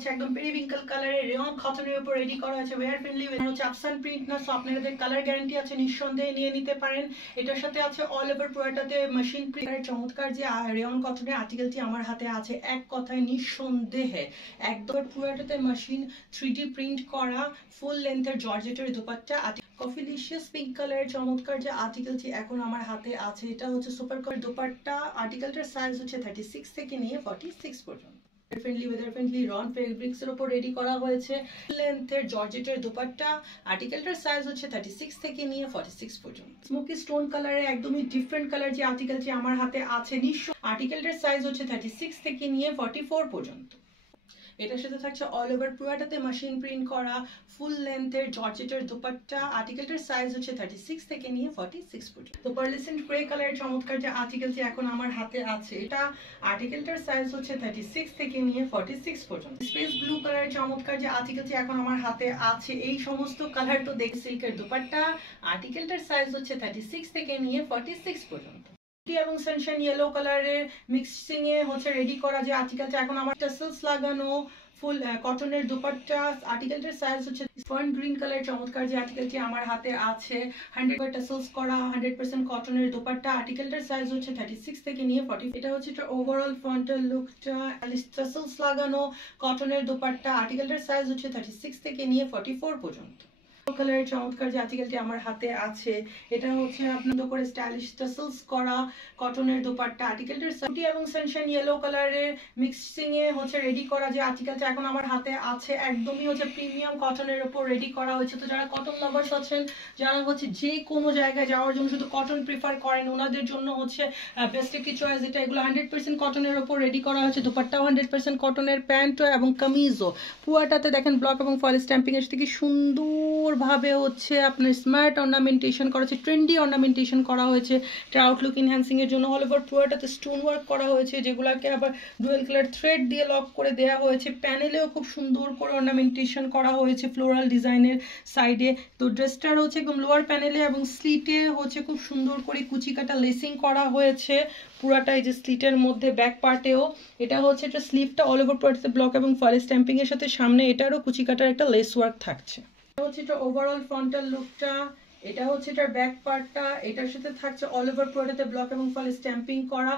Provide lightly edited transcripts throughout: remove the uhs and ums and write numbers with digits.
হচ্ছে একদম পেরিউইঙ্কেল কালারের রেয়ন কটনের উপর রেডি করা আছে, ওয়্যার ফ্রেন্ডলি, হচ্ছে আফসান প্রিন্ট না, সো আপনাদের কালার গ্যারান্টি আছে, নিঃসন্দেহে নিয়ে নিতে পারেন। এটার সাথে আছে অল ওভার পুরোটাতে মেশিন প্রিন্টের চমৎকার যে রেয়ন কটনের আর্টিকেলটি আমার হাতে আছে, এক কথায় নিঃসন্দেহে একদম পুরোটাতে মেশিন 3D প্রিন্ট করা ফুল লেন্থের জর্জেটের দুপাট্টা, কফিলিশিয়াস পিঙ্ক কালারের চমৎকার যে আর্টিকেলটি এখন আমার হাতে আছে, এটা হচ্ছে সুপার কট দুপাট্টা। আর্টিকেলটার সাইজ হচ্ছে 36 থেকে নিয়ে 46 পর্যন্ত। Friendly, weather friendly rayon fabrics এর উপর রেডি করা হয়েছে লেন্থের জর্জেটের দুপাট্টা। আর্টিকেলটার সাইজ হচ্ছে 36 থেকে নিয়ে 46 পর্যন্ত। স্মোকি স্টোন কালারের একদমই ডিফারেন্ট কালার যে আর্টিকেলটি আমার হাতে আছে, আর্টিকেলটার সাইজ হচ্ছে 36 থেকে নিয়ে 44 পর্যন্ত। এটার সাথে থাকছে অল ওভার পুরোটাতে মেশিন প্রিন্ট করা ফুল লেন্থের জর্জেটের দুপাট্টা। আর্টিকেলটার সাইজ হচ্ছে 36 থেকে নিয়ে 46 পর্যন্ত। তো পার্লেসেন্ট গ্রে কালারের চমৎকার যে আর্টিকেলটি এখন আমার হাতে আছে, এটা আর্টিকেলটার সাইজ হচ্ছে 36 থেকে নিয়ে 46 পর্যন্ত। স্পেস ব্লু কালারের চমৎকার যে আর্টিকেলটি এখন আমার হাতে আছে, এই সমস্ত কালার তো দেখ সিল্কের দুপাট্টা। আর্টিকেলটার সাইজ হচ্ছে 36 থেকে নিয়ে 46 পর্যন্ত। এবং সানশাইন ইয়েলো কালারের মিক্সিং এ হচ্ছে রেডি করা যে আর্টিকেলটা এখন আমার টাসেলস লাগানো ফুল কটনের দুপাট্টা। আর্টিকেলটার সাইজ হচ্ছে ফার্ন গ্রিন কালার চমৎকার যে আর্টিকেলটি আমার হাতে আছে, 100 টাসেলস করা 100% কটনের দুপাট্টা। আর্টিকেলটার সাইজ হচ্ছে 36 থেকে নিয়ে 40। এটা হচ্ছে ওভারঅল ফ্রন্টাল লুকটা, টাসেলস লাগানো কটনের দুপাট্টা। আর্টিকেলটার সাইজ হচ্ছে 36 থেকে নিয়ে 44 পর্যন্ত। কালারের চমৎকার যে আর্টিকেলটি আমার হাতে আছে, এটা হচ্ছে আপনাদের করে স্টাইলিশ টাসেলস করা কটনের দুপাট্টা। আর্টিকেলটার সাইজ এবং সানশাইন ইয়েলো কালারের মিক্সিং এ হচ্ছে রেডি করা যে আর্টিকেলটা এখন আমার হাতে আছে, একদমই হচ্ছে প্রিমিয়াম কটনের উপর রেডি করা হয়েছে। তো যারা কটন লাভার্স আছেন, যারা হচ্ছে যে কোনো জায়গায় যাওয়ার জন্য শুধু কটন প্রিফার করেন, ওনাদের জন্য হচ্ছে বেস্ট একটি চয়েস এটা। এগুলো 100% কটনের উপর রেডি করা হয়েছে, দুপাট্টাও 100% কটনের, প্যান্ট এবং কামিজও পুরোটাতে দেখেন ব্লক এবং ফয়েল স্ট্যাম্পিং এর সাথে কি সুন্দর ভাবে হচ্ছে আপনার স্মার্ট অর্নামেন্টেশন করা হয়েছে, ট্রেন্ডি অর্নামেন্টেশন করা হয়েছে। এটা আউটলুক এনহ্যান্সিং এর জন্য অল ওভার পুরোটাতে স্টোন ওয়ার্ক করা হয়েছে, যেগুলোকে আবার ডুয়েল কালার থ্রেড দিয়ে লক করে দেওয়া হয়েছে। প্যানেলেও খুব সুন্দর করে অর্নামেন্টেশন করা হয়েছে ফ্লোরাল ডিজাইনের সাইডে। তো ড্রেসটার হচ্ছে একদম লোয়ার প্যানেলে এবং স্লিটে হচ্ছে খুব সুন্দর করে কুচি কাটা লেসিং করা হয়েছে পুরাটা, এই যে স্লিটের মধ্যে ব্যাক পার্টেও। এটা হচ্ছে এটা স্লিভটা অল ওভার পুরোটাতে ব্লক এবং ফয়েল স্ট্যাম্পিং এর সাথে সামনে এটারও কুচি কাটার একটা লেস ওয়ার্ক থাকছে। হচ্ছে এটা ওভারঅল ফ্রন্টাল লুকটা, এটা হচ্ছে এটার ব্যাক পার্টটা। এটার সাথে থাকছে অল ওভার পুরোটাতে ব্লক এবং ফয়েল স্ট্যাম্পিং করা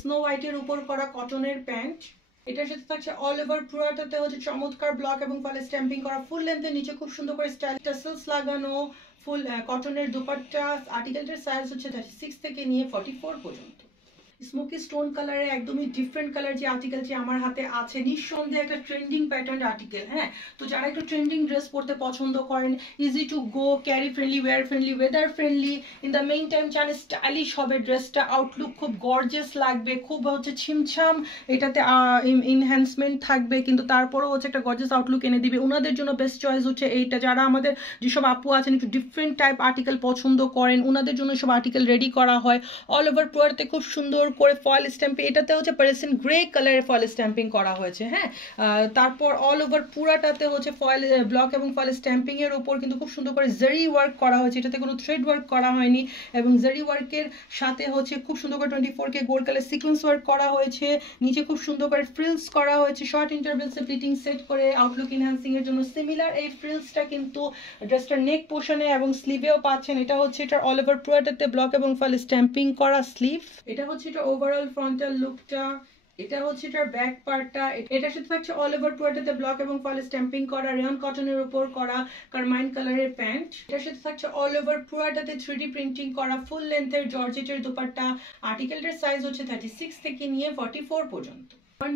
স্নো হোয়াইটের উপর করা কটনের প্যান্ট। এটার সাথে থাকছে অল ওভার পুরোটাতে হচ্ছে চমৎকার ব্লক এবং ফয়েল স্ট্যাম্পিং করা ফুল লেন্থের নিচে খুব সুন্দর করে স্টাইল টাসেলস লাগানো ফুল কটনের দুপাট্টা। আর্টিকেলটার সাইজ হচ্ছে 36 থেকে নিয়ে 44 পর্যন্ত। স্মোকি স্টোন কালারের একদমই ডিফারেন্ট কালার যে আর্টিকেলটি আমার হাতে আছে, নিঃসন্দেহে একটা ট্রেন্ডিং প্যাটার্ন আর্টিকেল। হ্যাঁ, তো যারা একটু ট্রেন্ডিং ড্রেস পরতে পছন্দ করেন, easy to go, carry friendly, wear friendly, weather friendly, in the main time চান স্টাইলিশ হবে ড্রেসটা, আউটলুক খুব গর্জিয়াস লাগবে, খুব হচ্ছে ছিমছাম এটাতে এনহ্যান্সমেন্ট থাকবে, কিন্তু তারপরেও হচ্ছে একটা গর্জিয়াস আউটলুক এনে দিবে, ওনাদের জন্য বেস্ট চয়েস হচ্ছে এইটা। যারা আমাদের যেসব আপু আছেন একটু ডিফারেন্ট টাইপ আর্টিকেল পছন্দ করেন, ওনাদের জন্য সব আর্টিকেল রেডি করা হয় অল ওভার পুরোটাতে খুব সুন্দর করে ফয়েল স্ট্যাম্পিং। এটাতে হচ্ছে পার্সেন্ট গ্রে কালারের ফয়েল স্ট্যাম্পিং করা হয়েছে। হ্যাঁ, তারপর অল ওভার পুরাটাতে হচ্ছে ফয়েল ব্লক এবং ফয়েল স্ট্যাম্পিং এর উপর কিন্তু খুব সুন্দর করে জারি ওয়ার্ক করা হয়েছে, এটাতে কোনো থ্রেড ওয়ার্ক করা হয়নি, এবং জারি ওয়ার্কের সাথে হচ্ছে খুব সুন্দর করে 24K gold colour sequence work করা হয়েছে, নিচে খুব সুন্দর করে ফ্রিলস করা হয়েছে শর্ট ইন্টারভেলসে প্লিটিং সেট করে আউটলুক এনহ্যান্সিং এর জন্য। সিমিলার এই ফ্রিলসটা কিন্তু ড্রেসটার নেক পোর্শনে এবং স্লিভেও পাচ্ছেন। এটা হচ্ছে এটা অল ওভার পুরোটাতে ব্লক এবং ফয়েল স্ট্যাম্পিং করা স্লিভ। এটা হচ্ছে এটা ওভারঅল ফ্রন্টাল লুকটা, এটা হচ্ছে এটার ব্যাক পার্টটা। এটার সাথে থাকছে অল ওভার পুরোটাতে ব্লক এবং ফয়েল স্ট্যাম্পিং করা রেয়ন কটনের উপর করা কারমাইন কালারের প্যান্ট। এটার সাথে থাকছে অল ওভার পুরোটাতে 3D প্রিন্টিং করা ফুল লেন্থের জর্জেটের দুপাট্টা। আর্টিকেলটার সাইজ হচ্ছে 36 থেকে নিয়ে 44 পর্যন্ত।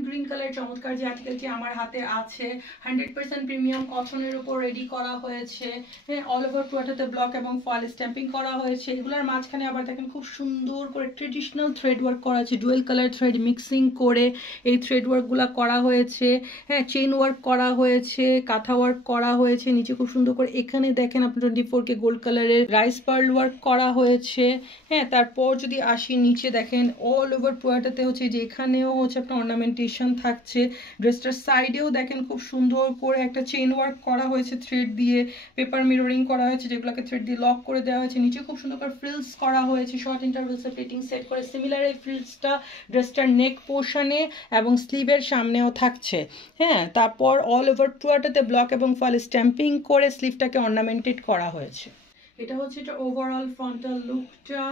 গ্রিন কালার চমৎকার যে আর্টিকেলটি আমার হাতে আছে, 100% প্রিমিয়াম কটনের উপর রেডি করা হয়েছে। হ্যাঁ, অল ওভার পুরোটাতে ব্লক এবং ফয়েল স্ট্যাম্পিং করা হয়েছে। এগুলোর মাঝখানে আবার দেখেন খুব সুন্দর করে ট্রেডিশনাল থ্রেড ওয়ার্ক করা আছে, ডুয়েল কালার থ্রেড মিক্সিং করে এই থ্রেড ওয়ার্কগুলো করা হয়েছে। হ্যাঁ, চেইন ওয়ার্ক করা হয়েছে, কাঁথা ওয়ার্ক করা হয়েছে, নিচে খুব সুন্দর করে এখানে দেখেন আপনি 24K গোল্ড কালারের রাইস পার্ল ওয়ার্ক করা হয়েছে। হ্যাঁ, তারপর যদি আসি নিচে দেখেন অল ওভার পুরোটাতে হচ্ছে যে এখানেও হচ্ছে আপনার অর্নামেন্ট অর্নামেন্টেশন থাকছে। ড্রেসটার সাইডেও দেখেন খুব সুন্দর করে একটা চেইন ওয়ার্ক করা হয়েছে থ্রেড দিয়ে, পেপার মিররিং করা হয়েছে যেগুলোকে থ্রেড দিয়ে লক করে দেওয়া হয়েছে। নিচে খুব সুন্দর করে ফ্রিলস করা হয়েছে শর্ট ইন্টারভেলসের প্লেটিং সেট করে। সিমিলার এই ফ্রিলসটা ড্রেসটার নেক পোর্শনে এবং স্লিভের সামনেও থাকছে। হ্যাঁ, তারপর অল ওভার পুরোটাতে ব্লক এবং ফল স্ট্যাম্পিং করে স্লিভটাকে অর্নামেন্টেড করা হয়েছে। এটা হচ্ছে এটা ওভারঅল ফ্রন্টাল লুকটা।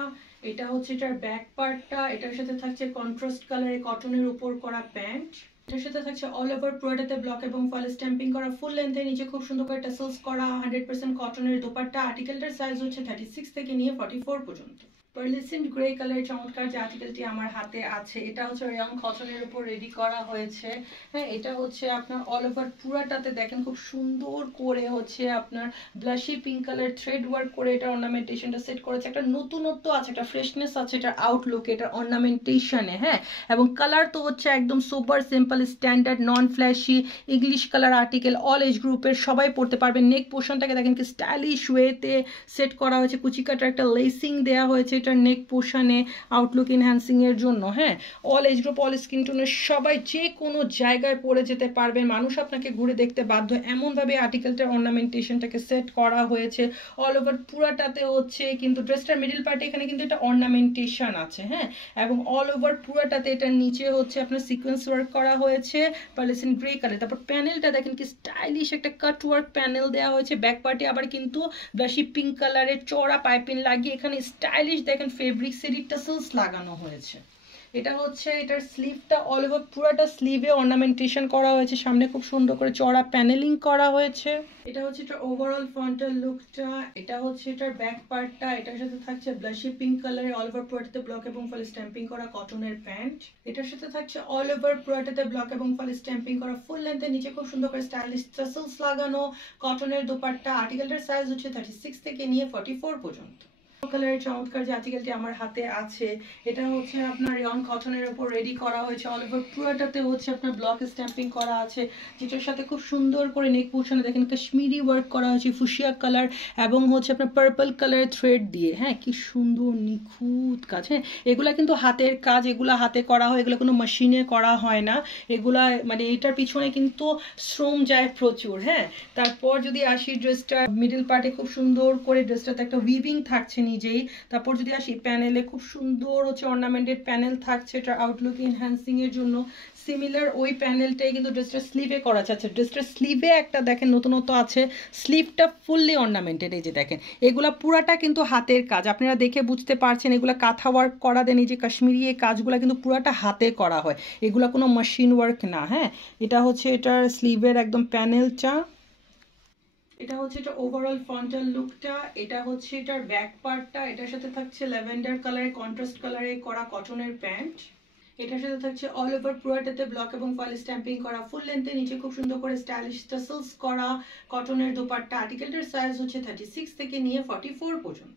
এটা হচ্ছে এটার ব্যাক পার্টটা। এটার সাথে থাকছে কন্ট্রাস্ট কালারে কটনের উপর করা প্যান্ট। এটার সাথে থাকছে অল ওভার পুরোটাতে ব্লক এবং ফল স্ট্যাম্পিং করা ফুল লেন্থে নিচে খুব সুন্দর করে টাসেলস করা 100% কটনের দোপাট্টা। আর্টিকেলটার সাইজ হচ্ছে 36 থেকে নিয়ে 44 পর্যন্ত। পার্লিসেন্ট গ্রে কালারের চমৎকার যে আর্টিকেলটি আমার হাতে আছে, এটা হচ্ছে রেয়ন কটনের উপর রেডি করা হয়েছে। হ্যাঁ, এটা হচ্ছে আপনার অল ওভার পুরাটাতে দেখেন খুব সুন্দর করে হচ্ছে আপনার ব্লাশি পিঙ্ক কালার থ্রেড ওয়ার্ক করে এটা অর্নামেন্টেশনটা সেট করেছে। একটা নতুনত্ব আছে, একটা ফ্রেশনেস আছে এটার আউটলুকে, এটার অর্নামেন্টেশনে। হ্যাঁ, এবং কালার তো হচ্ছে একদম super simple standard non flashy English colour article, all age গ্রুপের সবাই পড়তে পারবেন। নেক পোর্শনটাকে দেখেন কি স্টাইলিশ ওয়েতে সেট করা হয়েছে, কুচি কাটার একটা লেসিং দেওয়া হয়েছে এটার নেক পোর্শনে আউটলুক এনহ্যান্সিং এর জন্য। হ্যাঁ, all age group all skin টোনের সবাই যে কোনো জায়গায় পরে যেতে পারবেন, মানুষ আপনাকে ঘুরে দেখতে বাধ্য এমনভাবে আর্টিকেলটার অর্নামেন্টেশনটাকে সেট করা হয়েছে। অল ওভার পুরাটাতে হচ্ছে কিন্তু ড্রেসটার মিডল পার্টে এখানে কিন্তু এটা অর্নামেন্টেশন আছে। হ্যাঁ, এবং অল ওভার পুরাটাতে এটার নিচে হচ্ছে আপনার সিকোয়েন্স ওয়ার্ক করা হয়েছে পার্লিসেন্ট গ্রে কালার। তারপর প্যানেলটা দেখেন কি স্টাইলিশ একটা কাট ওয়ার্ক প্যানেল দেওয়া হয়েছে। ব্যাক পার্টে আবার কিন্তু ব্লাশি পিঙ্ক কালারের চড়া পাইপিং লাগিয়ে এখানে স্টাইলিশ দেখেন ফেব্রিক্সের টাসেলস লাগানো হয়েছে। এটা হচ্ছে এটার স্লিভটা অল ওভার পুরোটা স্লিভে অর্নামেন্টেশন করা হয়েছে, সামনে খুব সুন্দর করে চড়া প্যানেলিং করা হয়েছে। এটা হচ্ছে এটা ওভারঅল ফ্রন্টাল লুকটা। এটা হচ্ছে এটার ব্যাক পার্টটা। এটার সাথে থাকছে ব্লাশি পিঙ্ক কালারের অল ওভার পুরোটাতে ব্লক এবং ফল স্ট্যাম্পিং করা কটনের প্যান্ট। এটার সাথে থাকছে অল ওভার পুরোটাতে ব্লক এবং ফল স্ট্যাম্পিং করা ফুল লেন্থে নিচে খুব সুন্দর করে স্টাইলিশ টাসেলস লাগানো কটনের দোপাট্টা। আর্টিকেলটার সাইজ হচ্ছে 36 থেকে নিয়ে 44 পর্যন্ত। কালারের চমৎকার যে আর্টিকেলটি আমার হাতে আছে, এটা হচ্ছে আপনার রেয়ন কটনের উপর রেডি করা হয়েছে। অল ওভার পুরোটাতে হচ্ছে আপনার ব্লক স্ট্যাম্পিং করা আছে, যেটার সাথে খুব সুন্দর করে নেক পোর্শনে দেখেন কাশ্মীরি ওয়ার্ক করা হয়েছে ফুশিয়া কালার এবং হচ্ছে আপনার পার্পল কালারের থ্রেড দিয়ে। হ্যাঁ, কি সুন্দর নিখুঁত কাজ। হ্যাঁ, এগুলা কিন্তু হাতের কাজ, এগুলা হাতে করা হয়, এগুলো কোনো মেশিনে করা হয় না। এগুলা মানে এটার পিছনে কিন্তু শ্রম যায় প্রচুর। হ্যাঁ, তারপর যদি আসি ড্রেসটা মিডল পার্টে খুব সুন্দর করে ড্রেসটাতে একটা উইভিং থাকছে নিজেই। তারপর যদি আসি প্যানেলে খুব সুন্দর হচ্ছে অর্নামেন্টেড প্যানেল থাকছে এটা আউটলুক এনহ্যান্সিং এর জন্য। সিমিলার ওই প্যানেলটাই কিন্তু ড্রেসটার স্লিভে করা আছে। ড্রেসটার স্লিভে একটা দেখেন নতুনত্ব আছে, স্লিভটা ফুললি অর্নামেন্টেড। এই যে দেখেন এগুলা পুরাটা কিন্তু হাতের কাজ, আপনারা দেখে বুঝতে পারছেন এগুলা কাঁথা ওয়ার্ক করা দেন। এই যে কাশ্মীরি এই কাজগুলো কিন্তু পুরাটা হাতে করা হয়, এগুলা কোনো মেশিন ওয়ার্ক না। হ্যাঁ, এটা হচ্ছে এটার স্লিভের একদম প্যানেলটা। এটা হচ্ছে এটা ওভারঅল ফ্রন্টাল লুকটা। এটা হচ্ছে এটার ব্যাক পার্টটা। এটার সাথে থাকছে ল্যাভেন্ডার কালারে কন্ট্রাস্ট কালারে করা কটনের প্যান্ট। এটার সাথে থাকছে অল ওভার পুরোটাতে ব্লক এবং ফল স্ট্যাম্পিং করা ফুল লেন্থে নিচে খুব সুন্দর করে স্টাইলিশ টাসেলস করা কটনের দোপাট্টা। আর্টিকেলটার সাইজ হচ্ছে 36 থেকে নিয়ে 44 পর্যন্ত।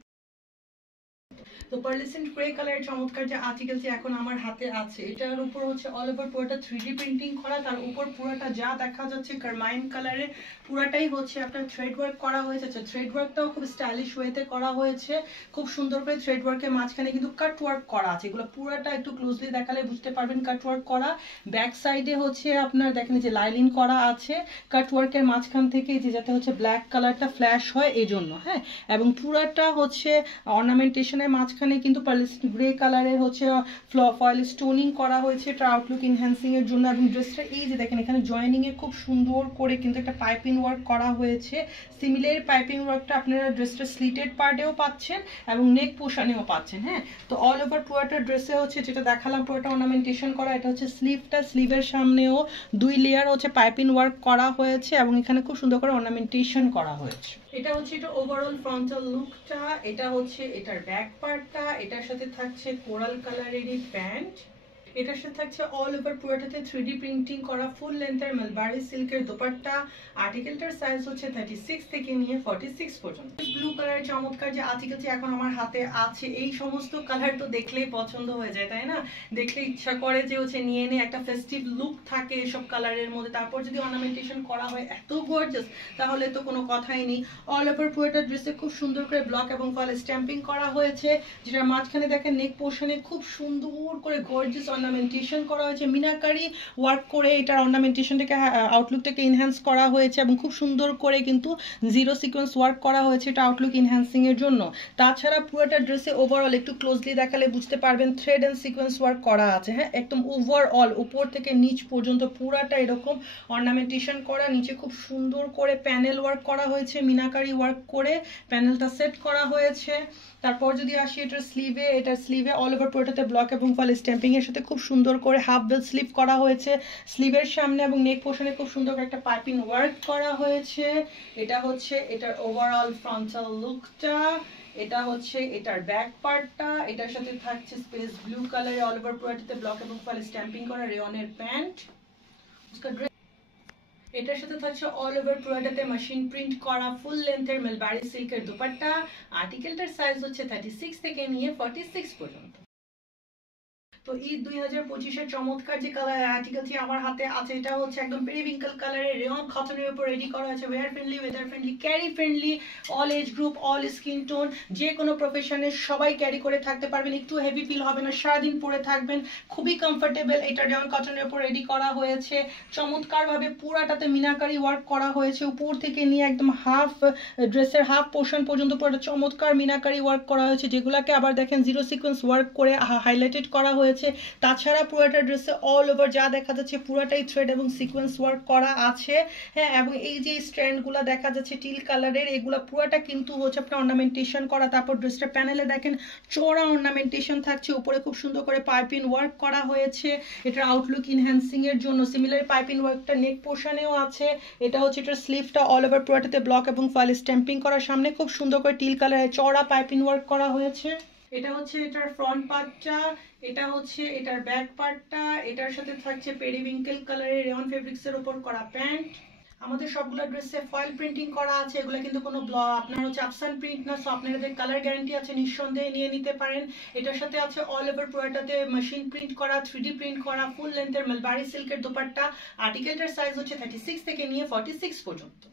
তো পার্লিসেন্ট গ্রে কালারের চমৎকার যে আর্টিকেলটি এখন আমার হাতে আছে, এটার উপর হচ্ছে অল ওভার পুরোটা 3D প্রিন্টিং করা। তার উপর পুরোটা যা দেখা যাচ্ছে কারমাইন কালারের পুরাটাই হচ্ছে আপনার থ্রেড ওয়ার্ক করা হয়েছে। থ্রেড ওয়ার্কটাও খুব স্টাইলিশ ওয়েতে করা হয়েছে, খুব সুন্দর করে থ্রেড ওয়ার্কের মাঝখানে কিন্তু কাট ওয়ার্ক করা আছে। এগুলো পুরাটা একটু ক্লোজলি দেখালে বুঝতে পারবেন কাট ওয়ার্ক করা। ব্যাক সাইডে হচ্ছে আপনার দেখেন যে লাইলিন করা আছে কাট ওয়ার্কের মাঝখান থেকে, যে যাতে হচ্ছে ব্ল্যাক কালারটা ফ্ল্যাশ হয় এই জন্য। হ্যাঁ, এবং পুরাটা হচ্ছে অর্নামেন্টেশনের মাঝখানে কিন্তু পার্লিসেন্ট গ্রে কালারের হচ্ছে ফয়েল স্টোনিং করা হয়েছে এটা আউটলুক এনহ্যান্সিং এর জন্য। এবং ড্রেসটা এই যে দেখেন এখানে জয়েনিং এ খুব সুন্দর করে কিন্তু একটা পাইপিং ওয়ার্ক করা হয়েছে। সিমিলার পাইপিং ওয়ার্কটা আপনারা ড্রেসটা স্লিটেড পার্টেও পাচ্ছেন এবং নেক পোর্শনেও পাচ্ছেন। হ্যাঁ, তো অল ওভার পুরোটা ড্রেসে হচ্ছে যেটা দেখালাম পুরোটা অর্নামেন্টেশন করা। এটা হচ্ছে স্লিভটা, স্লিভের সামনেও 2 লেয়ার হচ্ছে পাইপিং ওয়ার্ক করা হয়েছে এবং এখানে খুব সুন্দর করে অর্নামেন্টেশন করা হয়েছে। এটা হচ্ছে এটা ওভারঅল ফ্রন্টাল লুকটা। এটা হচ্ছে এটার ব্যাক পার্টটা। এটার সাথে থাকছে কোরাল কালারেরই প্যান্ট। এটার সাথে থাকছে অল ওভার পুরোটাতে 3D প্রিন্টিং করা ফুল লেন্থের মালবারি সিল্কের দোপাট্টা। আর্টিকেলটার সাইজ হচ্ছে 36 থেকে নিয়ে 46 পর্যন্ত। ব্লু কালারের চমৎকার যে আর্টিকেলটি এখন আমার হাতে আছে, এই সমস্ত কালার তো দেখলেই পছন্দ হয়ে যায়, তাই না? দেখলে ইচ্ছা করে যে হচ্ছে নিয়ে নে, একটা ফেস্টিভ লুক থাকে এসব কালারের মধ্যে। তারপর যদি অর্নামেন্টেশন করা হয় এত গর্জিয়াস, তাহলে তো কোনো কথাই নেই। অল ওভার পুরোটা ড্রেসে খুব সুন্দর করে ব্লক এবং ফল স্ট্যাম্পিং করা হয়েছে, যেটার মাঝখানে দেখেন নেক পোর্শনে খুব সুন্দর করে গর্জিয়াস অর্নামেন্টেশন করা হয়েছে মিনাকারি ওয়ার্ক করে, এটার অর্নামেন্টেশনটাকে আউটলুকটাকে এনহ্যান্স করা হয়েছে এবং খুব সুন্দর করে কিন্তু জিরো সিকোয়েন্স ওয়ার্ক করা হয়েছে এটা আউটলুক এনহ্যান্সিং এর জন্য। তাছাড়া পুরোটা ড্রেসে ওভারঅল একটু ক্লোজলি দেখালে বুঝতে পারবেন থ্রেড এন্ড সিকোয়েন্স ওয়ার্ক করা আছে। হ্যাঁ, একদম ওভারঅল উপর থেকে নিচ পর্যন্ত পুরাটা এরকম অর্নামেন্টেশন করা, নিচে খুব সুন্দর করে প্যানেল ওয়ার্ক করা হয়েছে মিনাকারি ওয়ার্ক করে প্যানেলটা সেট করা হয়েছে। তারপর যদি আসি এটার স্লিভে অল ওভার পুরোটাতে ব্লক এবং ফল স্ট্যাম্পিং এর সাথে খুব সুন্দর করে হাফ বেল স্লিভ করা হয়েছে। স্লিভের সামনে এবং নেক পোর্শনে খুব সুন্দর করে একটা পাইপিং ওয়ার্ক করা হয়েছে। এটা হচ্ছে এটার ওভারঅল ফ্রন্টাল লুকটা, এটা হচ্ছে এটার ব্যাক পার্টটা, এটার সাথে থাকছে স্পেস ব্লু কালারে অল ওভার পুরোটাতে ব্লক এবং ফল স্ট্যাম্পিং করা রেয়নের প্যান্ট। এটার সাথে থাকছে অল ওভার পুরোটাতে মেশিন প্রিন্ট করা ফুল লেন্থের মেলবারি সিল্কের দুপাট্টা। আর্টিকেলটার সাইজ হচ্ছে 36 থেকে নিয়ে 46 পর্যন্ত। তো ঈদ 2025-এর চমৎকার যে কালার আর্টিকেলটি আমার হাতে আছে এটা হচ্ছে একদম পেরিউইঙ্কেল কালারের রেয়ন কটনের উপর রেডি করা হয়েছে। Wear friendly, weather friendly, carry friendly, all age group, all skin tone, যে কোনো প্রফেশনের সবাই ক্যারি করে থাকতে পারবেন, একটু হেভি ফিল হবে না, সারাদিন পরে থাকবেন, খুবই কমফোর্টেবল। এটা রেয়ন কটনের উপর রেডি করা হয়েছে চমৎকারভাবে, পুরাটাতে মিনাকারি ওয়ার্ক করা হয়েছে উপর থেকে নিয়ে একদম হাফ ড্রেসের হাফ পোর্শন পর্যন্ত পুরোটা চমৎকার মিনাকারি ওয়ার্ক করা হয়েছে, যেগুলোকে আবার দেখেন জিরো সিকোয়েন্স ওয়ার্ক করে হাইলাইটেড করা হয়েছে। তাছাড়া পুরোটা ড্রেসে অল ওভার যা দেখা যাচ্ছে পুরোটাই থ্রেড এবং সিকোয়েন্স ওয়ার্ক করা আছে। হ্যাঁ, এবং এই যে স্ট্র্যান্ডগুলো দেখা যাচ্ছে টিল কালারের, এগুলো পুরোটা কিন্তু হচ্ছে আপনার অর্নামেন্টেশন করা। তারপর ড্রেসটার প্যানেলে দেখেন চওড়া অর্নামেন্টেশন থাকছে, উপরে খুব সুন্দর করে পাইপিং ওয়ার্ক করা হয়েছে এটার আউটলুক এনহ্যান্সিং এর জন্য। সিমিলার পাইপিং ওয়ার্কটা নেক পোর্শনেও আছে। এটা হচ্ছে এটার স্লিভটা অল ওভার পুরোটাতে ব্লক এবং ফয়েল স্ট্যাম্পিং করার, সামনে খুব সুন্দর করে টিল কালারের চওড়া পাইপিং ওয়ার্ক করা হয়েছে। এটা হচ্ছে এটার ফ্রন্ট পার্টটা, এটা হচ্ছে এটার ব্যাক পার্টটা, এটার সাথে থাকছে পেরিউইঙ্কেল কালারের রেয়ন ফেব্রিক্সের উপর করা প্যান্ট। আমাদের সবগুলো ড্রেসে ফয়েল প্রিন্টিং করা আছে, এগুলো কিন্তু কোনো আপনার হচ্ছে আফসান প্রিন্ট না, সো আপনাদের কালার গ্যারান্টি আছে, নিঃসন্দেহে নিয়ে নিতে পারেন। এটার সাথে আছে অল ওভার পুরোটাতে মেশিন প্রিন্ট করা 3D প্রিন্ট করা ফুল লেন্থের মেলবারি সিল্কের দোপাট্টা। আর্টিকেলটার সাইজ হচ্ছে 36 থেকে নিয়ে 46 পর্যন্ত।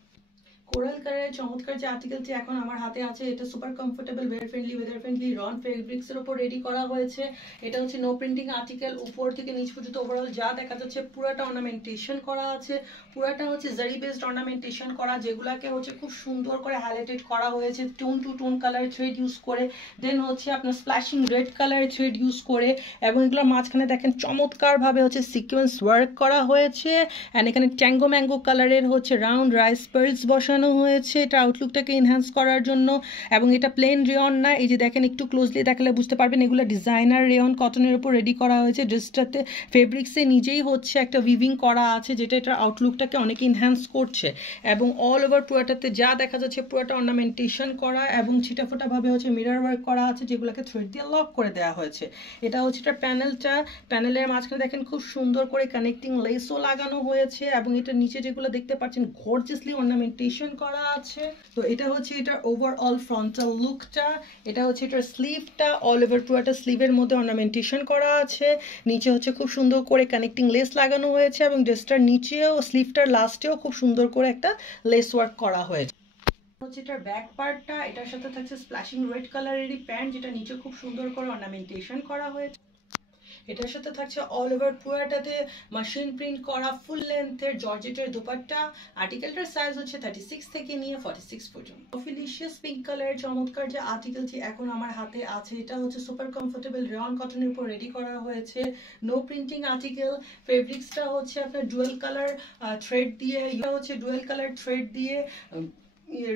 কোরাল কালারের চমৎকার যে আর্টিকেলটি এখন আমার হাতে আছে এটা super comfortable, wear friendly, weather friendly, rayon fabrics এর উপর রেডি করা হয়েছে। এটা হচ্ছে নো প্রিন্টিং আর্টিকেল, উপর থেকে নিচ পর্যন্ত ওভারঅল যা দেখা যাচ্ছে পুরোটা অর্নামেন্টেশন করা আছে, পুরোটা হচ্ছে জারি বেসড অর্নামেন্টেশন করা, যেগুলোকে হচ্ছে খুব সুন্দর করে হাইলাইটেড করা হয়েছে tone to tone colour thread use করে, দেন হচ্ছে আপনার splashing red colour thread use করে, এবং এগুলোর মাঝখানে দেখেন চমৎকারভাবে হচ্ছে সিকোয়েন্স ওয়ার্ক করা হয়েছে। অ্যান্ড এখানে ট্যাঙ্গো ম্যাঙ্গো কালারের হচ্ছে রাউন্ড রাইস পার্লস বসানো হয়েছে এটা আউটলুকটাকে এনহ্যান্স করার জন্য। এবং এটা প্লেন রেয়ন না, এই যে দেখেন একটু ক্লোজলি দেখালে বুঝতে পারবেন এগুলো ডিজাইনার রেয়ন কটনের উপর রেডি করা হয়েছে। ড্রেসটাতে ফেব্রিক্সে নিজেই হচ্ছে একটা উইভিং করা আছে যেটা এটার আউটলুকটাকে অনেক এনহ্যান্স করছে। এবং অল ওভার পুরোটাতে যা দেখা যাচ্ছে পুরোটা অর্নামেন্টেশন করা এবং ছিটাফোটা ভাবে হচ্ছে মিরর ওয়ার্ক করা আছে, যেগুলোকে থ্রেড দিয়ে লক করে দেওয়া হয়েছে। এটা হচ্ছে এটা প্যানেলটা, প্যানেলের মাঝখানে দেখেন খুব সুন্দর করে কানেক্টিং লেসও লাগানো হয়েছে, এবং এটা নিচে যেগুলো দেখতে পাচ্ছেন গর্জিয়াসলি অর্নামেন্টেশন করা আছে। তো এটা হচ্ছে এটার ওভারঅল ফ্রন্টাল লুকটা, এটা হচ্ছে এটার স্লিভটা, অল ওভার পুরোটা স্লিভের মধ্যে অর্নামেন্টেশন করা আছে, নিচে হচ্ছে খুব সুন্দর করে কানেক্টিং লেস লাগানো হয়েছে, এবং ড্রেসটার নিচেও স্লিভটার লাস্টেও খুব সুন্দর করে একটা লেস ওয়ার্ক করা হয়েছে। হচ্ছে এটার ব্যাক পার্টটা, এটার সাথে থাকছে স্প্ল্যাশিং রেড কালারেরই প্যান্ট, যেটা নিচে খুব সুন্দর করে অর্নামেন্টেশন করা হয়েছে। এটার সাথে থাকছে অল ওভার পুরোটাতে মেশিন প্রিন্ট করা ফুল লেন্থের জর্জেটের দুপাট্টা। আর্টিকেলটার সাইজ হচ্ছে 36 থেকে নিয়ে 46 পর্যন্ত। ফিলিশিয়াস পিঙ্ক কালারের চমৎকার যে আর্টিকেলটি এখন আমার হাতে আছে এটা হচ্ছে সুপার কমফোর্টেবল রেয়ন কটনের উপর রেডি করা হয়েছে, নো প্রিন্টিং আর্টিকেল। ফেব্রিক্সটা হচ্ছে আপনার ডুয়েল কালার থ্রেড দিয়ে, হচ্ছে ডুয়েল কালার থ্রেড দিয়ে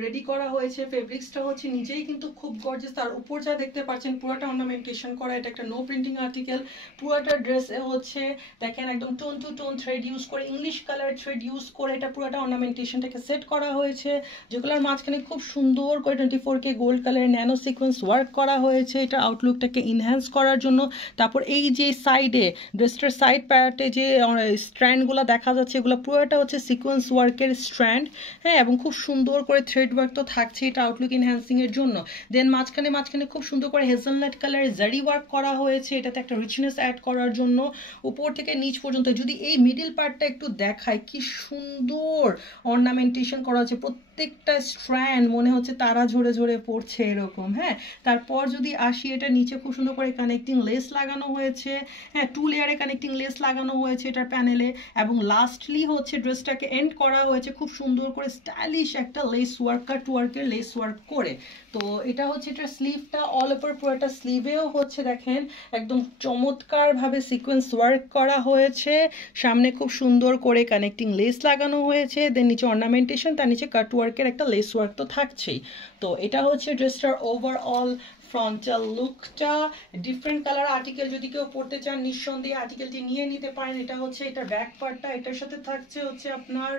রেডি করা হয়েছে। ফেব্রিক্সটা হচ্ছে নিজেই কিন্তু খুব গর্জিয়াস, তার উপর যা দেখতে পাচ্ছেন পুরোটা অর্নামেন্টেশন করা, এটা একটা নো প্রিন্টিং আর্টিকেল। পুরোটা ড্রেসে হচ্ছে দেখেন একদম tone to tone thread use করে, ইংলিশ কালার থ্রেড ইউজ করে এটা পুরোটা অর্নামেন্টেশনটাকে সেট করা হয়েছে, যেগুলোর মাঝখানে খুব সুন্দর করে 24K গোল্ড কালারের ন্যানো সিকোয়েন্স ওয়ার্ক করা হয়েছে এটা আউটলুকটাকে ইনহ্যান্স করার জন্য। তারপর এই যে সাইডে ড্রেসটার সাইড প্যারাটে যে স্ট্র্যান্ডগুলো দেখা যাচ্ছে এগুলো পুরোটা হচ্ছে সিকোয়েন্স ওয়ার্কের স্ট্র্যান্ড, হ্যাঁ, এবং খুব সুন্দর করে থ্রেড ওয়ার্ক তো থাকছে, এটা আউটলুক এনহ্যান্সিং এর জন্য। দেন মাঝখানে খুব সুন্দর করে হেজেলনাট কালারের জারি ওয়ার্ক করা হয়েছে, এটাতে একটা রিচনেস অ্যাড করার জন্য। উপর থেকে নিচ পর্যন্ত যদি এই মিডিল পার্টটা একটু দেখায়, কি সুন্দর অর্নামেন্টেশন করা হচ্ছে, প্রত্যেকটা স্ট্র্যান্ড মনে হচ্ছে তারা ঝরে ঝরে পড়ছে এরকম। হ্যাঁ, তারপর যদি আসি, এটা নিচে খুব সুন্দর করে কানেক্টিং লেস লাগানো হয়েছে। হ্যাঁ, 2 লেয়ারে কানেক্টিং লেস লাগানো হয়েছে এটার প্যানেলে। এবং লাস্টলি হচ্ছে ড্রেসটাকে এন্ড করা হয়েছে খুব সুন্দর করে স্টাইলিশ একটা লেস ওয়ার্ক, কাট ওয়ার্কের লেস ওয়ার্ক করে। তো এটা হচ্ছে এটার স্লিভটা, অল ওভার পুরোটা স্লিভেও হচ্ছে দেখেন একদম চমৎকার ভাবে সিকোয়েন্স ওয়ার্ক করা হয়েছে। সামনে খুব সুন্দর করে কানেক্টিং লেস লাগানো হয়েছে, দেন নিচে অর্নামেন্টেশন, তার নিচে কাট ওয়ার্কের একটা লেস ওয়ার্ক তো থাকছেই। তো এটা হচ্ছে ড্রেসটার ওভারঅল ফ্রন্টাল লুকটা। ডিফারেন্ট কালার আর্টিকেল যদি কেউ পড়তে চান নিঃসন্দেহে আর্টিকেলটি নিয়ে নিতে পারেন। এটা হচ্ছে এটার ব্যাক পার্টটা, এটার সাথে থাকছে হচ্ছে আপনার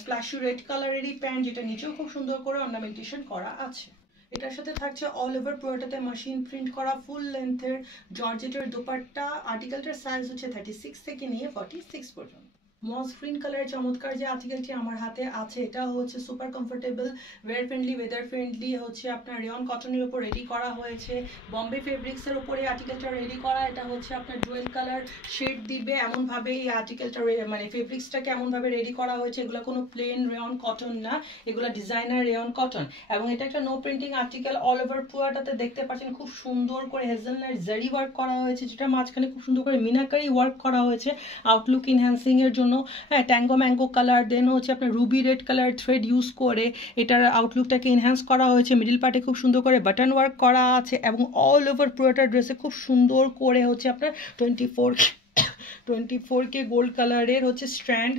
স্প্ল্যাশি রেড কালারেরই প্যান্ট, যেটা নিচেও খুব সুন্দর করে অর্নামেন্টেশন করা আছে। এটার সাথে থাকছে অল ওভার পুরোটাতে মেশিন প্রিন্ট করা ফুল লেন্থের জর্জেটের দোপাট্টা। আর্টিকেলটার সাইজ হচ্ছে 36 থেকে নিয়ে 46 পর্যন্ত। মস গ্রিন কালারের চমৎকার যে আর্টিকেলটি আমার হাতে আছে, এটা হচ্ছে super comfortable, wear friendly, weather friendly, হচ্ছে আপনার রেয়ন কটনের উপর রেডি করা হয়েছে। বম্বে ফেব্রিক্সের উপরে আর্টিকেলটা রেডি করা। এটা হচ্ছে আপনার জুয়েল কালার শেড দিবে এমনভাবে এই আর্টিকেলটা, মানে ফেব্রিক্সটাকে এমনভাবে রেডি করা হয়েছে। এগুলো কোনো প্লেন রেয়ন কটন না, এগুলো ডিজাইনার রেয়ন কটন। এবং এটা একটা no printing article. All over পুরোটাতে দেখতে পাচ্ছেন খুব সুন্দর করে হেজেলনাট জারি ওয়ার্ক করা হয়েছে, যেটা মাঝখানে খুব সুন্দর করে মিনাকারি ওয়ার্ক করা হয়েছে আউটলুক এনহ্যান্সিং এর জন্য। হ্যাঁ, ট্যাঙ্গো ম্যাঙ্গো কালার, দেন হচ্ছে আপনার Ruby red colour thread use করে এটার আউটলুকটাকে এনহ্যান্স করা হয়েছে। মিডিল পার্টে খুব সুন্দর করে বাটন ওয়ার্ক করা আছে এবং অল ওভার পুরোটা ড্রেসে খুব সুন্দর করে হচ্ছে আপনার 24K গোল্ড কালারের হচ্ছে স্ট্র্যান্ড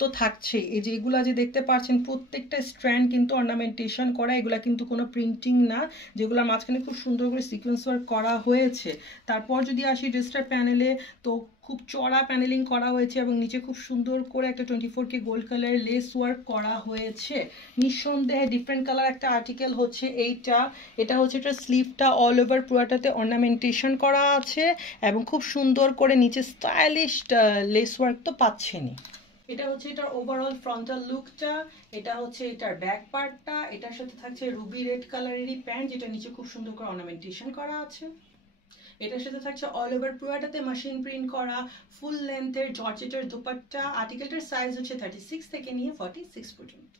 তো থাকছে। এই যে এগুলা যে দেখতে পাচ্ছেন প্রত্যেকটা স্ট্র্যান্ড কিন্তু অর্নামেন্টেশন করা, এগুলা কিন্তু কোনো প্রিন্টিং না, যেগুলো মাঝখানে খুব সুন্দর করে সিকোয়েন্স ওয়ার্ক করা হয়েছে। তারপর যদি আসি ড্রেসটার প্যানেলে, তো খুব চড়া প্যানেলিং করা হয়েছে এবং নিচে খুব সুন্দর করে একটা 24K গোল্ড কালারের লেস ওয়ার্ক করা হয়েছে। নিঃসন্দেহে ডিফারেন্ট কালার একটা আর্টিকেল হচ্ছে এইটা। এটা হচ্ছে এটা স্লিভটা, অল ওভার পুরোটাতে অর্নামেন্টেশন করা আছে এবং খুব সুন্দর করে নিচে স্টাইলিশ লেস ওয়ার্ক তো পাচ্ছেনই। এটা হচ্ছে এটার ওভারঅল ফ্রন্টাল লুকটা। এটা হচ্ছে এটার ব্যাক পার্টটা, এটার সাথে থাকছে রুবি রেড কালারেরই প্যান্ট, যেটা নিচে খুব সুন্দর করে অর্নামেন্টেশন করা আছে। এটার সাথে থাকছে অল ওভার পুরোটাতে মেশিন প্রিন্ট করা ফুল লেন্থের জর্জেটের দুপাট্টা। আর্টিকেলটার সাইজ হচ্ছে 36 থেকে নিয়ে 46 পর্যন্ত।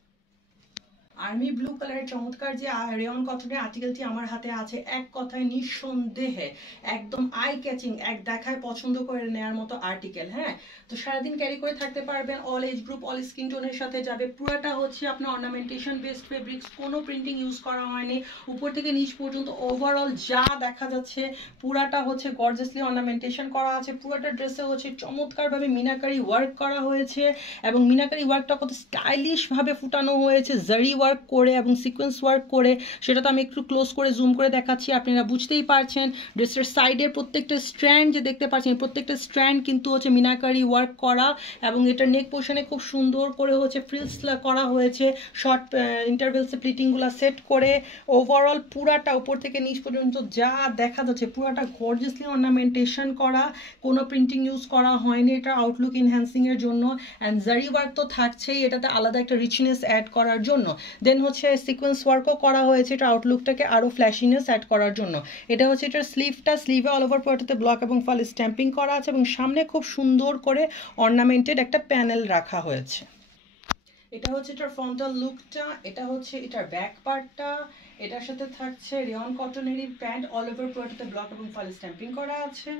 আর্মি ব্লু কালারের চমৎকার যে রেয়ন কটনের আর্টিকেলটি আমার হাতে আছে, এক কথায় নিঃসন্দেহে একদম আই ক্যাচিং, এক দেখায় পছন্দ করে নেওয়ার মতো আর্টিকেল। হ্যাঁ, তো সারাদিন ক্যারি করে থাকতে পারবেন, all age group all skin টোনের সাথে যাবে। পুরোটা হচ্ছে আপনার অর্নামেন্টেশন বেসড ফেব্রিক্স, কোনো প্রিন্টিং ইউজ করা হয়নি। উপর থেকে নিচ পর্যন্ত ওভারঅল যা দেখা যাচ্ছে পুরাটা হচ্ছে গর্জিয়াসলি অর্নামেন্টেশন করা আছে। পুরোটা ড্রেসে হচ্ছে চমৎকারভাবে মিনাকারি ওয়ার্ক করা হয়েছে এবং মিনাকারি ওয়ার্কটা কত স্টাইলিশ ভাবে ফুটানো হয়েছে জারি ওয়ার্ক করে এবং সিকোয়েন্স ওয়ার্ক করে, সেটা তো আমি একটু ক্লোজ করে জুম করে দেখাচ্ছি, আপনারা বুঝতেই পারছেন। ড্রেসের সাইডের প্রত্যেকটা স্ট্র্যান্ড যে দেখতে পাচ্ছেন, প্রত্যেকটা স্ট্র্যান্ড কিন্তু হচ্ছে মিনাকারি ওয়ার্ক করা এবং এটার নেক পোর্শনে খুব সুন্দর করে হচ্ছে ফ্রিলস করা হয়েছে, শর্ট ইন্টারভেলসে প্লিটিংগুলো সেট করে। ওভারঅল পুরাটা উপর থেকে নিচ পর্যন্ত যা দেখা যাচ্ছে পুরাটা গর্জিয়াসলি অর্নামেন্টেশন করা, কোনো প্রিন্টিং ইউজ করা হয়নি এটা আউটলুক এনহ্যান্সিং এর জন্য। অ্যান্ড জারি ওয়ার্ক তো থাকছেই, এটাতে আলাদা একটা রিচনেস অ্যাড করার জন্য। দেন হচ্ছে সিকোয়েন্স ওয়ার্কও করা হয়েছে এটা আউটলুকটাকে আরো ফ্ল্যাশিনেস অ্যাড করার জন্য। এটা হচ্ছে এটার স্লিভটা, স্লিভে অল ওভার পুরোটাতে ব্লক এবং ফল স্ট্যাম্পিং করা আছে এবং সামনে খুব সুন্দর করে অর্নামেন্টেড একটা প্যানেল রাখা হয়েছে। এটা হচ্ছে এটার ফ্রন্টাল লুকটা। এটা হচ্ছে এটার ব্যাক পার্টটা, এটার সাথে থাকছে রেয়ন কটনেরই প্যান্ট, অল ওভার পুরোটাতে ব্লক এবং ফল স্ট্যাম্পিং করা আছে।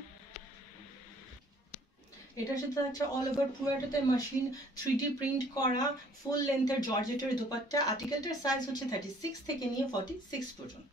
এটার সাথে থাকছে অল ওভার পুরোটাতে মেশিন 3D প্রিন্ট করা ফুল লেন্থের জর্জেটের দুপাট্টা। আর্টিকেলটার সাইজ হচ্ছে 36 থেকে নিয়ে 46 পর্যন্ত।